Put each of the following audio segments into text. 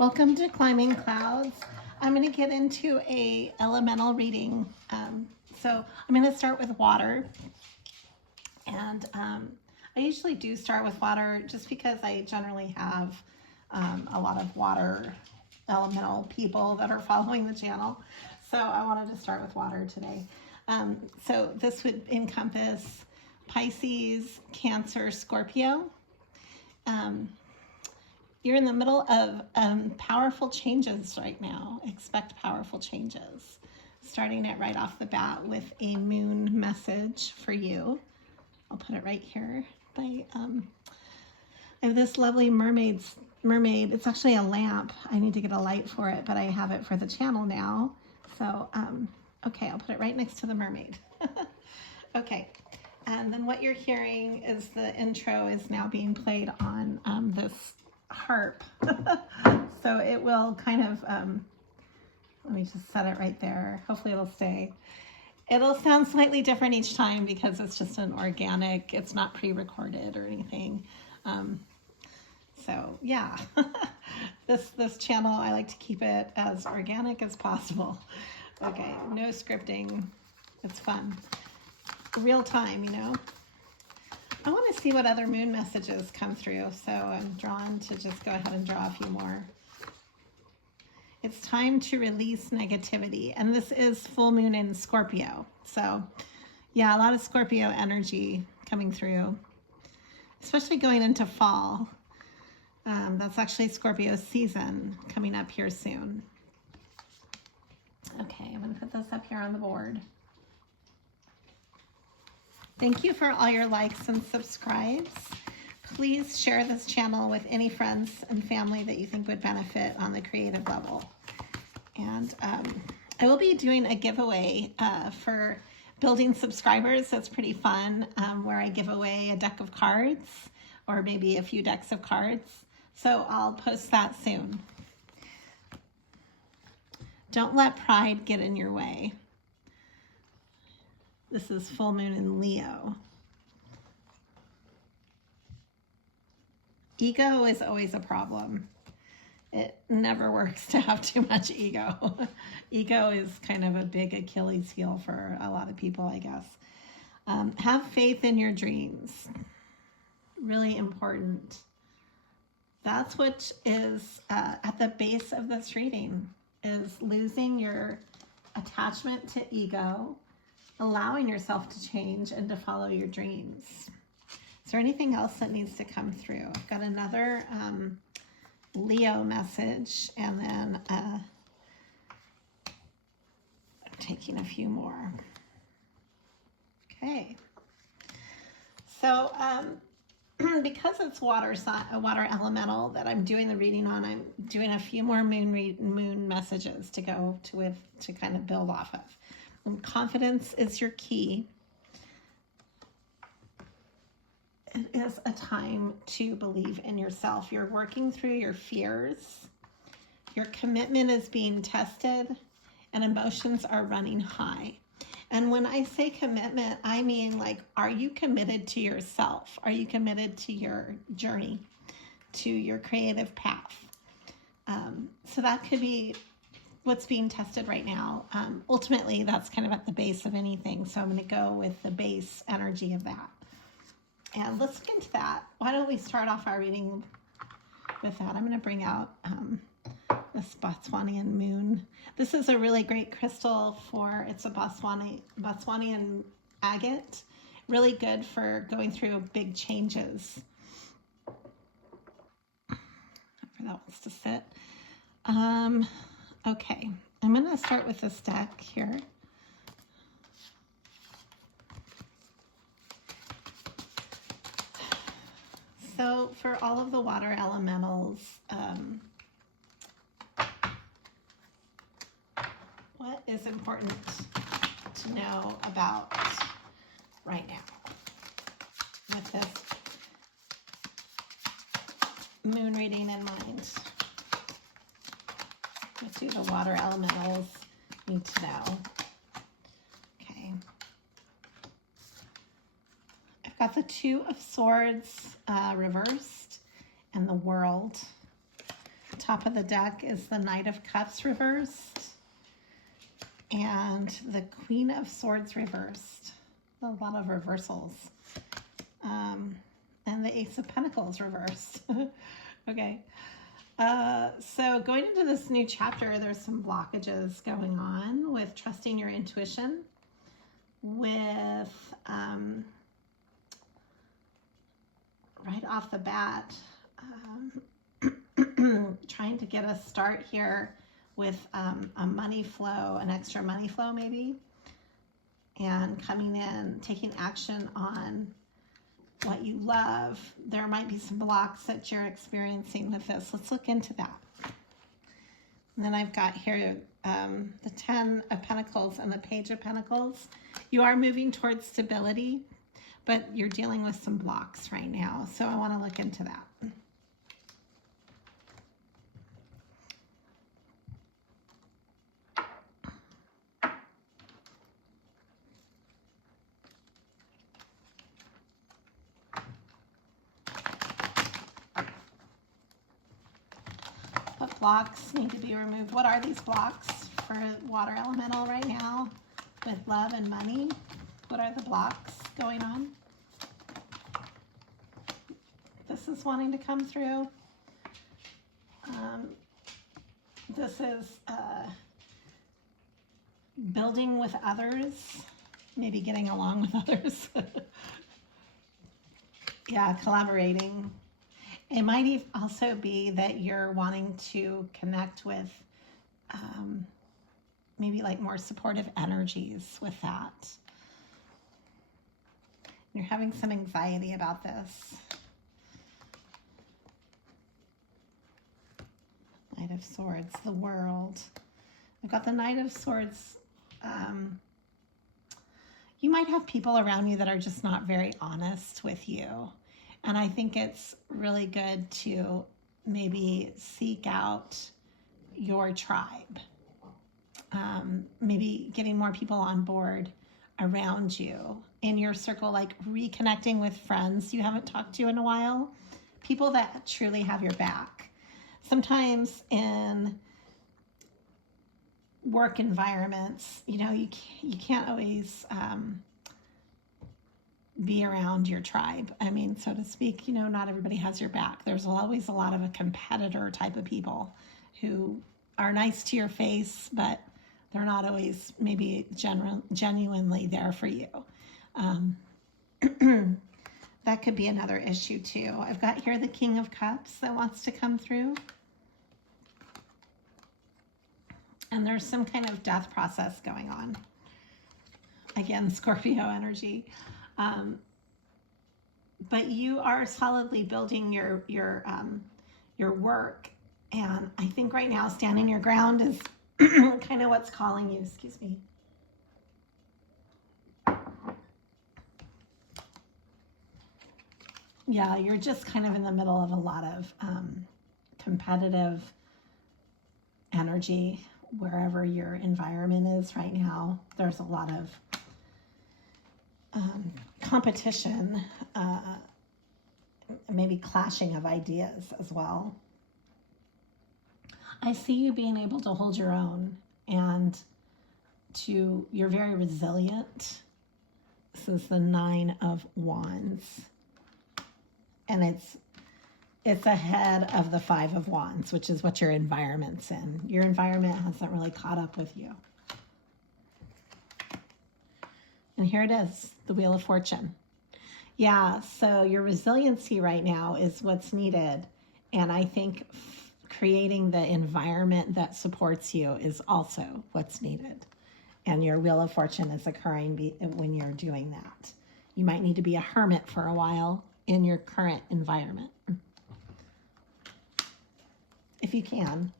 Welcome to Climbing Clouds. I'm going to get into a elemental reading. So I'm going to start with water. And I usually do start with water just because I generally have a lot of water elemental people that are following the channel. So I wanted to start with water today. So this would encompass Pisces, Cancer, Scorpio. You're in the middle of powerful changes right now. Expect powerful changes. Starting it right off the bat with a moon message for you. I'll put it right here. I have this lovely mermaid. It's actually a lamp. I need to get a light for it, but I have it for the channel now. So, okay, I'll put it right next to the mermaid. Okay, and then what you're hearing is the intro is now being played on this harp. So it will kind of, let me just set it right there. Hopefully it'll stay. It'll sound slightly different each time because it's just an organic, it's not pre-recorded or anything. So yeah, this channel, I like to keep it as organic as possible. Okay, no scripting. It's fun. Real time, you know. I want to see what other moon messages come through, so I'm drawn to just go ahead and draw a few more. It's time to release negativity, and this is full moon in Scorpio. So yeah, a lot of Scorpio energy coming through, especially going into fall. That's actually Scorpio season coming up here soon. Okay, I'm going to put this up here on the board. Thank you for all your likes and subscribes. Please share this channel with any friends and family that you think would benefit on the creative level. And I will be doing a giveaway for building subscribers. That's pretty fun, where I give away a deck of cards or maybe a few decks of cards. So I'll post that soon. Don't let pride get in your way. This is full moon in Leo. Ego is always a problem. It never works to have too much ego. Ego is kind of a big Achilles heel for a lot of people, I guess. Have faith in your dreams. Really important. That's what is at the base of this reading, is losing your attachment to ego, allowing yourself to change and to follow your dreams. Is there anything else that needs to come through? I've got another Leo message, and then I'm taking a few more. Okay. So because it's water elemental that I'm doing the reading on, I'm doing a few more moon messages to go to kind of build off of. Confidence is your key. It is a time to believe in yourself. You're working through your fears. Your commitment is being tested, and emotions are running high. And when I say commitment, I mean, like, are you committed to yourself? Are you committed to your journey, to your creative path? So that could be what's being tested right now. Ultimately, that's kind of at the base of anything. So I'm going to go with the base energy of that. And let's get into that. Why don't we start off our reading with that? I'm going to bring out this Batswanian moon. This is a really great crystal it's a Batswanian Agate. Really good for going through big changes. Where that wants to sit. Okay, I'm going to start with this deck here. So for all of the water elementals, what is important to know about right now with this moon reading in mind? What do the water elementals need to know? Okay. I've got the Two of Swords reversed and the World. top of the deck is the Knight of Cups reversed and the Queen of Swords reversed. A lot of reversals. And the Ace of Pentacles reversed. Okay. So going into this new chapter, there's some blockages going on with trusting your intuition, with right off the bat, trying to get a start here with a money flow, an extra money flow maybe, and coming in, taking action on what you love. There might be some blocks that you're experiencing with this. Let's look into that. And then I've got here the 10 of Pentacles and the Page of Pentacles. You are moving towards stability, but you're dealing with some blocks right now. So I want to look into that. What blocks need to be removed? What are these blocks for water elemental right now with love and money? What are the blocks going on? This is wanting to come through. This is building with others, maybe getting along with others. Yeah, collaborating. It might also be that you're wanting to connect with maybe like more supportive energies with that. You're having some anxiety about this. Knight of Swords, the World. I've got the Knight of Swords. You might have people around you that are just not very honest with you. And I think it's really good to maybe seek out your tribe. Maybe getting more people on board around you in your circle, like reconnecting with friends you haven't talked to in a while, people that truly have your back. Sometimes in work environments, you know, you can't always be around your tribe. I mean, so to speak, you know, not everybody has your back. There's always a lot of a competitor type of people who are nice to your face, but they're not always maybe genuinely there for you. That could be another issue too. I've got here the King of Cups that wants to come through. And there's some kind of death process going on. Again, Scorpio energy. But you are solidly building your work. And I think right now standing your ground is kind of what's calling you. Excuse me. Yeah, you're just kind of in the middle of a lot of competitive energy wherever your environment is right now. There's a lot of competition, maybe clashing of ideas as well. I see you being able to hold your own, and you're very resilient. This is the 9 of Wands. And it's ahead of the 5 of Wands, which is what your environment's in. Your environment hasn't really caught up with you. And here it is, the Wheel of Fortune. Yeah, so your resiliency right now is what's needed. And I think creating the environment that supports you is also what's needed. And your Wheel of Fortune is occurring when you're doing that. You might need to be a hermit for a while in your current environment. If you can.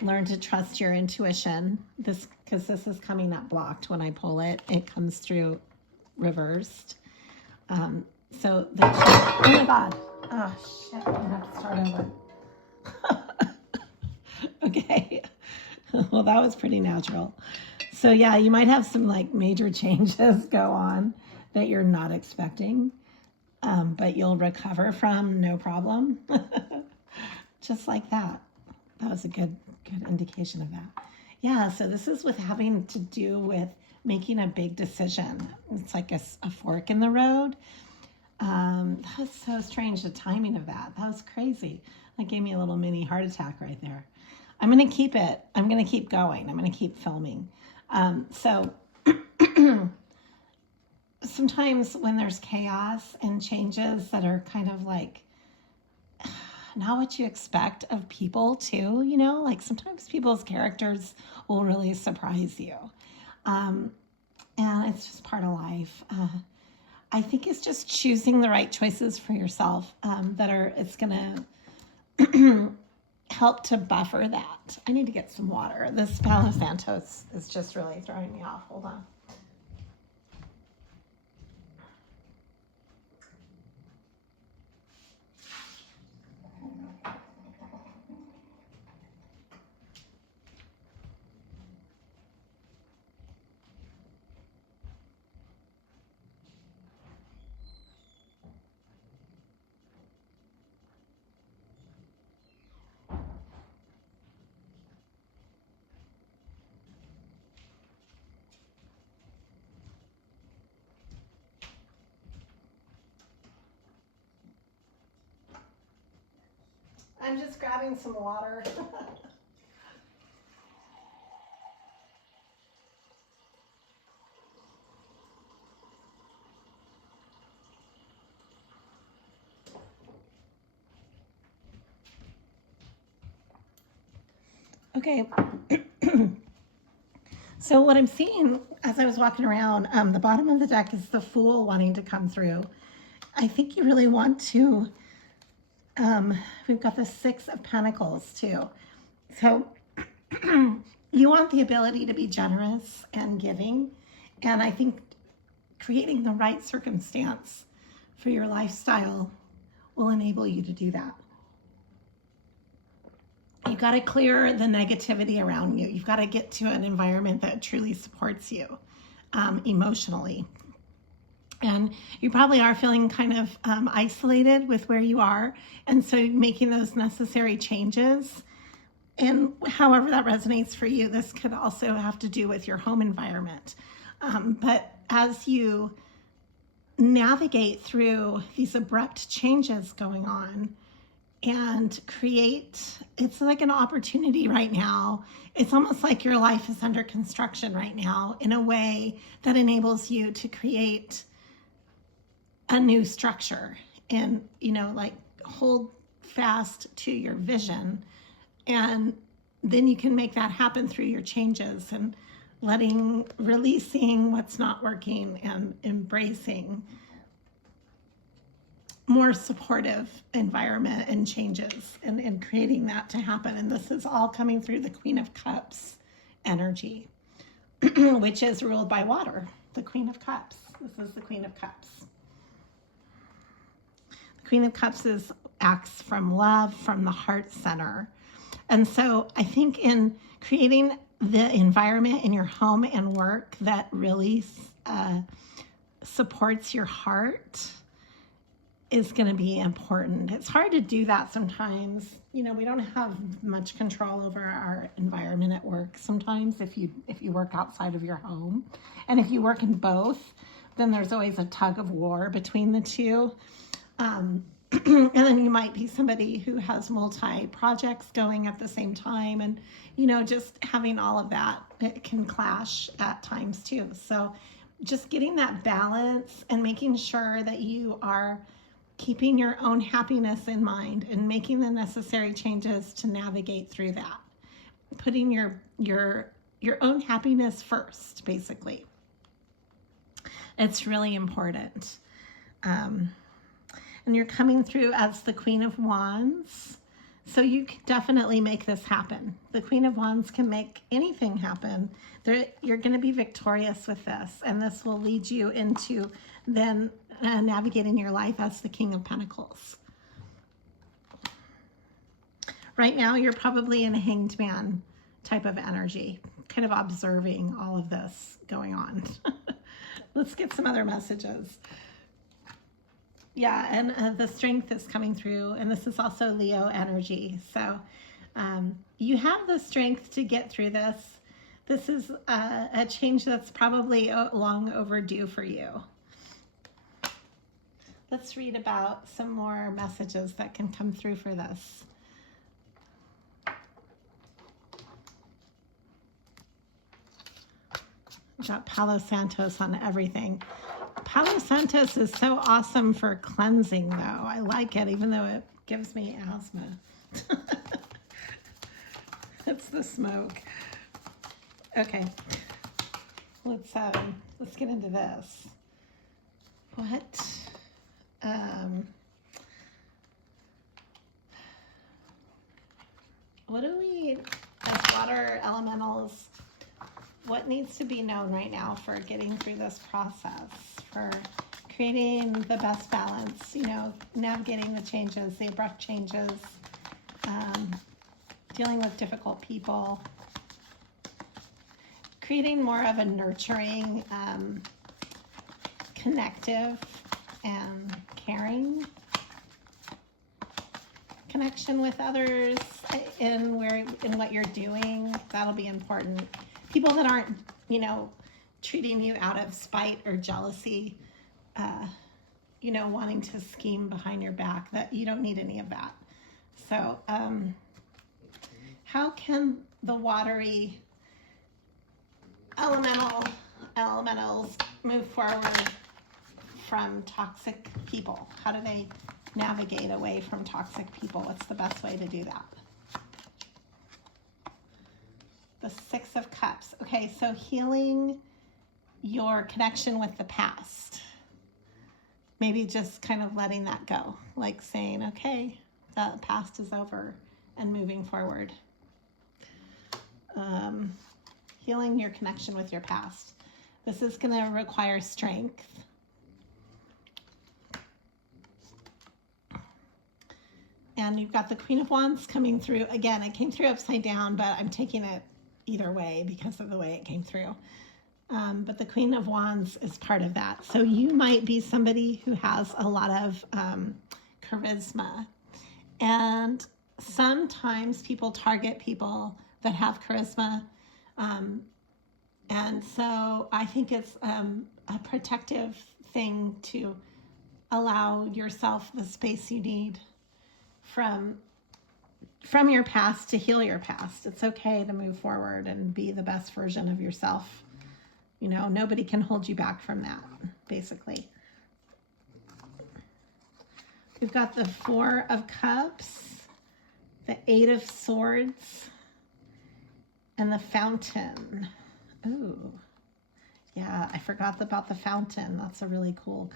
Learn to trust your intuition. Because this is coming up blocked when I pull it. It comes through reversed. Oh my God. Oh shit, I'm gonna have to start over. Okay. Well, that was pretty natural. So yeah, you might have some like major changes go on that you're not expecting, but you'll recover from, no problem. just like that. That was a good indication of that. Yeah, so this is with having to do with making a big decision. It's like a fork in the road. That was so strange, the timing of that. That was crazy. That gave me a little mini heart attack right there. I'm going to keep it. I'm going to keep going. I'm going to keep filming. So sometimes when there's chaos and changes that are kind of like not what you expect of people too, you know, like sometimes people's characters will really surprise you. And it's just part of life. I think it's just choosing the right choices for yourself it's going to help to buffer that. I need to get some water. This Palo Santos is just really throwing me off. Hold on. I'm just grabbing some water. Okay. So what I'm seeing as I was walking around, the bottom of the deck is the Fool wanting to come through. I think you really want to, we've got the Six of Pentacles too. So you want the ability to be generous and giving. And I think creating the right circumstance for your lifestyle will enable you to do that. You've got to clear the negativity around you. You've got to get to an environment that truly supports you emotionally. And you probably are feeling kind of isolated with where you are. And so making those necessary changes, and however that resonates for you, this could also have to do with your home environment. But as you navigate through these abrupt changes going on, and it's like an opportunity right now. It's almost like your life is under construction right now in a way that enables you to create a new structure and, you know, like hold fast to your vision. And then you can make that happen through your changes and releasing what's not working and embracing more supportive environment and changes and creating that to happen. And this is all coming through the Queen of Cups energy, which is ruled by water. The Queen of Cups. This is the Queen of Cups. The Queen of Cups acts from love, from the heart center. And so I think in creating the environment in your home and work that really supports your heart is going to be important. It's hard to do that sometimes. You know, we don't have much control over our environment at work sometimes if you work outside of your home. And if you work in both, then there's always a tug of war between the two. And then you might be somebody who has multi-projects going at the same time. And, you know, just having all of that, it can clash at times too. So just getting that balance and making sure that you are keeping your own happiness in mind and making the necessary changes to navigate through that. Putting your own happiness first, basically. It's really important. And you're coming through as the Queen of Wands. So you can definitely make this happen. The Queen of Wands can make anything happen. You're going to be victorious with this. And this will lead you into then navigating your life as the King of Pentacles. Right now, you're probably in a Hanged Man type of energy, kind of observing all of this going on. Let's get some other messages. Yeah, and the strength is coming through, and this is also Leo energy. So you have the strength to get through this. This is a change that's probably long overdue for you. Let's read about some more messages that can come through for this. Got Palo Santos on everything. Palo Santos is so awesome for cleansing, though. I like it, even though it gives me asthma. It's the smoke. Okay, let's get into this. What do we, as water elementals, what needs to be known right now for getting through this process, for creating the best balance, you know, navigating the changes, the abrupt changes, dealing with difficult people, creating more of a nurturing, connective, and caring connection with others in what you're doing. That'll be important. People that aren't, you know, treating you out of spite or jealousy, you know, wanting to scheme behind your back, that you don't need any of that. So how can the watery elementals move forward from toxic people? How do they navigate away from toxic people? What's the best way to do that? The Six of Cups. Okay, so healing your connection with the past. Maybe just kind of letting that go, like saying, okay, the past is over, and moving forward. Healing your connection with your past. This is going to require strength. And you've got the Queen of Wands coming through. Again, it came through upside down, but I'm taking it either way because of the way it came through. But the Queen of Wands is part of that. So you might be somebody who has a lot of charisma. And sometimes people target people that have charisma. And so I think it's a protective thing to allow yourself the space you need from your past to heal your past. It's okay to move forward and be the best version of yourself. You know, nobody can hold you back from that, basically. We've got the Four of Cups, the Eight of Swords, and the Fountain. Ooh, yeah, I forgot about the Fountain. That's a really cool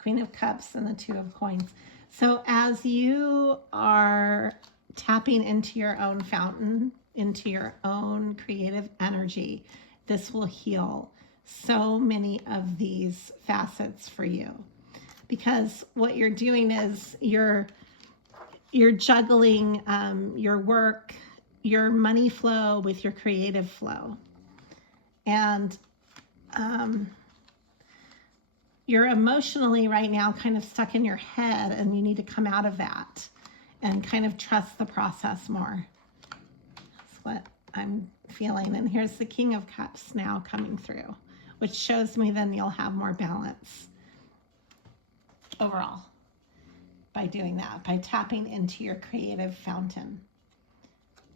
Queen of Cups and the Two of Coins. So as you are tapping into your own fountain, into your own creative energy, this will heal so many of these facets for you. Because what you're doing is you're juggling your work, your money flow with your creative flow. And you're emotionally right now kind of stuck in your head, and you need to come out of that and kind of trust the process more. That's what I'm feeling. And here's the King of Cups now coming through, which shows me then you'll have more balance overall by doing that, by tapping into your creative fountain.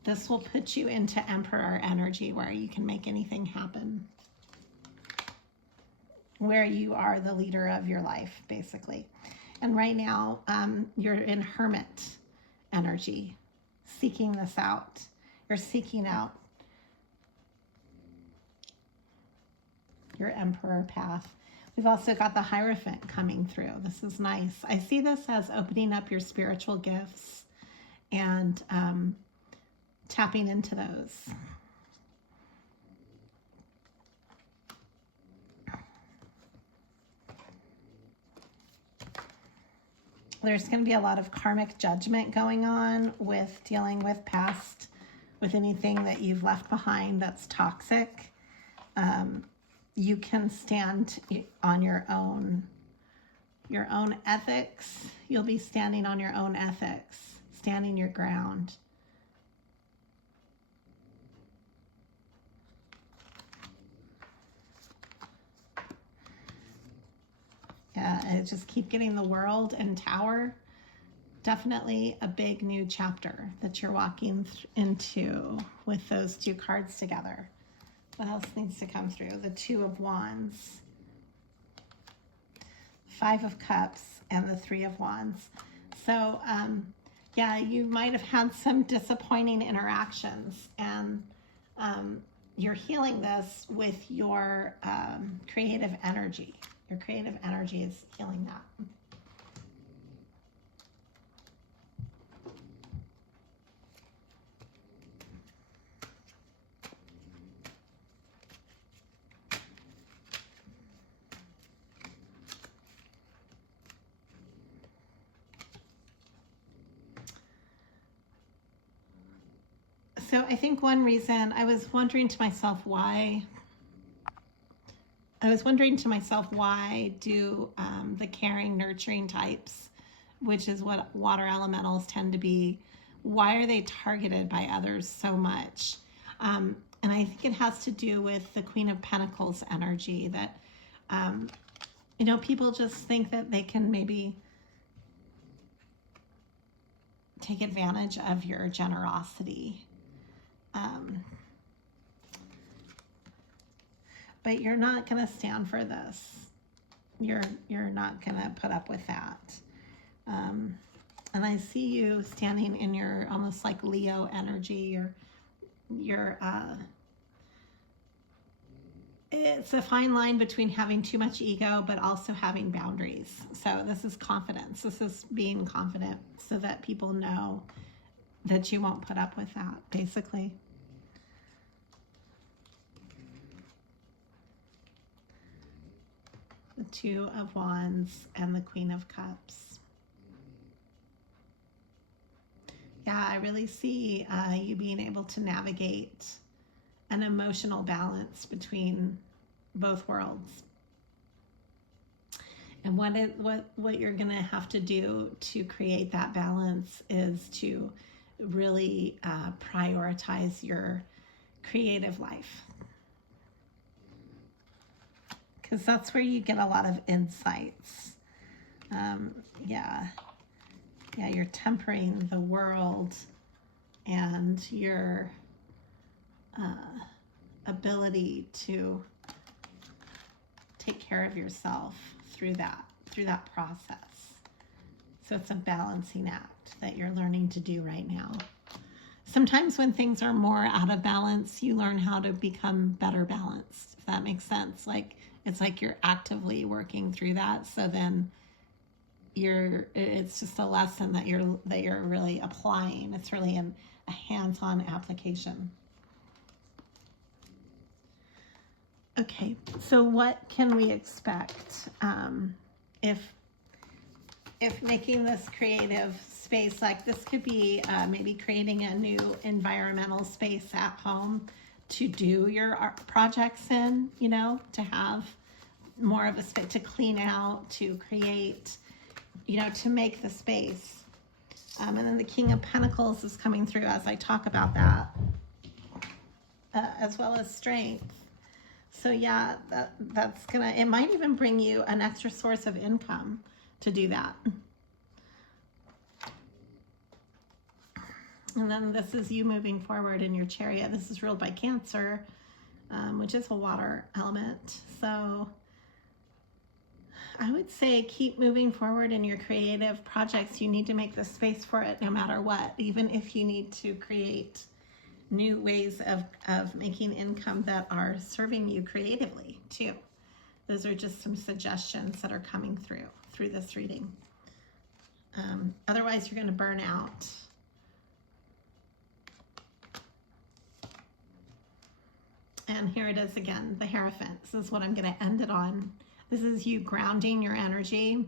This will put you into Emperor energy, where you can make anything happen, where you are the leader of your life, basically. And right now, you're in Hermit energy, seeking this out. You're seeking out your Emperor path. We've also got the Hierophant coming through. This is nice. I see this as opening up your spiritual gifts and tapping into those. There's going to be a lot of karmic judgment going on with dealing with past, with anything that you've left behind that's toxic. You can stand on your own your own ethics. You'll be standing on your own ethics, standing your ground. Yeah, I just keep getting the World and Tower. Definitely a big new chapter that you're walking into with those two cards together. What else needs to come through? The Two of Wands, Five of Cups, and the Three of Wands. So, yeah, you might have had some disappointing interactions, and you're healing this with your creative energy. Your creative energy is healing that. So I think one reason, I was wondering to myself why do the caring, nurturing types, which is what water elementals tend to be, why are they targeted by others so much? And I think it has to do with the Queen of Pentacles energy that, you know, people just think that they can maybe take advantage of your generosity. But you're not going to stand for this. You're not going to put up with that. And I see you standing in your almost like Leo energy. It's a fine line between having too much ego, but also having boundaries. So this is confidence. This is being confident so that people know that you won't put up with that, basically. The Two of Wands and the Queen of Cups. Yeah, I really see you being able to navigate an emotional balance between both worlds. And what you're going to have to do to create that balance is to really prioritize your creative life. Because that's where you get a lot of insights. Yeah, you're tempering the world and your ability to take care of yourself through that process. So it's a balancing act that you're learning to do right now. Sometimes when things are more out of balance, you learn how to become better balanced, if that makes sense. Like, it's like you're actively working through that. So then it's just a lesson that you're really applying. It's really a hands-on application. Okay, so what can we expect if making this creative space, like this could be maybe creating a new environmental space at home to do your art projects in, you know, to have more of a space to clean out, to create, you know, to make the space. And then the King of Pentacles is coming through as I talk about that, as well as strength. So yeah, that's gonna, it might even bring you an extra source of income to do that. And then this is you moving forward in your Chariot. This is ruled by Cancer, which is a water element. So I would say keep moving forward in your creative projects. You need to make the space for it no matter what, even if you need to create new ways of making income that are serving you creatively too. Those are just some suggestions that are coming through this reading. Otherwise, you're going to burn out. And here it is again, the Hierophant. This is what I'm going to end it on. This is you grounding your energy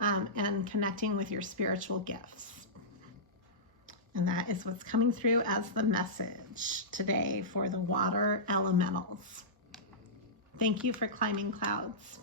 and connecting with your spiritual gifts. And that is what's coming through as the message today for the water elementals. Thank you for climbing clouds.